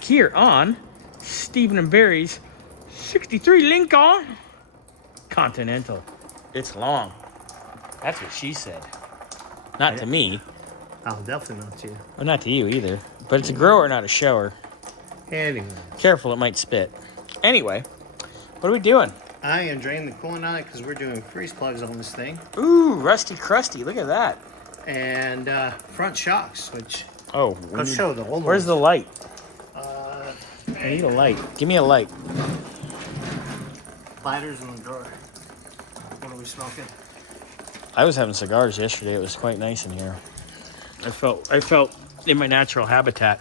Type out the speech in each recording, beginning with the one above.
back here on Stephen and Barry's 63 Lincoln Continental. It's long. That's what she said. Not to me. Oh, definitely not to you. Well, not to you either. But it's a grower, not a shower. Anyway. Careful, it might spit. Anyway, what are we doing? I am draining the coolant on it because we're doing freeze plugs on this thing. Ooh, rusty crusty. Look at that. And front shocks, which Oh, I'll show the old where's ones. the light? I I need a light. Give me a light. Lighters in the drawer. What are we smoking? I was having cigars yesterday. It was quite nice in here. I felt in my natural habitat.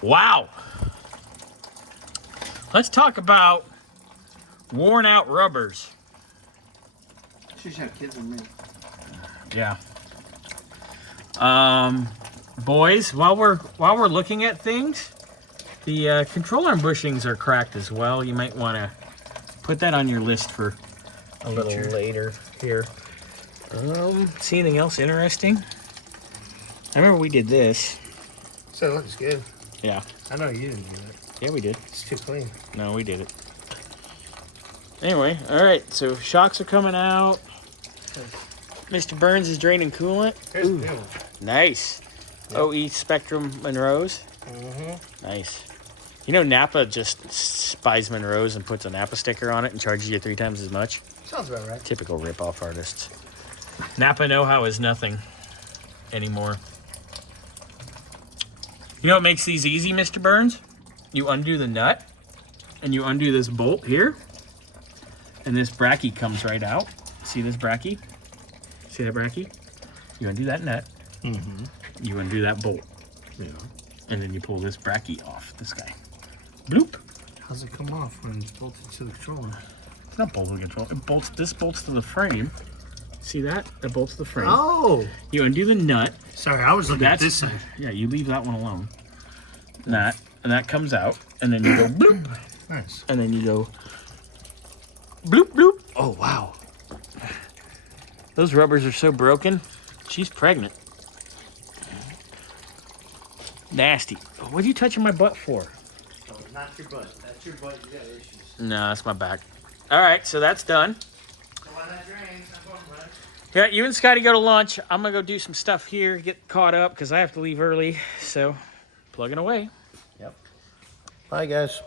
Wow. Let's talk about worn out rubbers. Should have kids with me. Yeah. Boys, while we're looking at things, the control arm bushings are cracked as well. You might want to put that on your list for a little later here. See anything else interesting? I remember we did this. So it looks good. Yeah. I know you didn't do it. Yeah, we did. It's too clean. No, we did it. Anyway, all right. So shocks are coming out. Mr. Burns is draining coolant. Here's the new one. Nice. Yep. OE Spectrum Monroe's. Mm-hmm. Nice. You know, Napa just buys Monroe's and puts a Napa sticker on it and charges you 3 times as much. Sounds about right. Typical rip-off artists. Napa know-how is nothing anymore. You know what makes these easy, Mr. Burns? You undo the nut, and you undo this bolt here, and this bracket comes right out. See this bracket? See that bracket? You undo that nut. Mm-hmm. You undo that bolt. Yeah. And then you pull this bracket off, this guy. Bloop. How's it come off when it's bolted to the controller? It's not bolted to the controller. It bolts, this bolts to the frame. See that? That bolts to the frame. Oh! You undo the nut. Sorry, I was looking at this side. Yeah, you leave that one alone. And that comes out. And then you go bloop. Nice. And then you go bloop, bloop. Oh, wow. Those rubbers are so broken. She's pregnant. Nasty. What are you touching my butt for? Oh, not your butt. That's your butt. You got issues. No, that's my back. All right, so that's done. So why not drain? Yeah, you and Scotty go to lunch. I'm going to go do some stuff here, get caught up, because I have to leave early. So, plugging away. Yep. Bye, guys.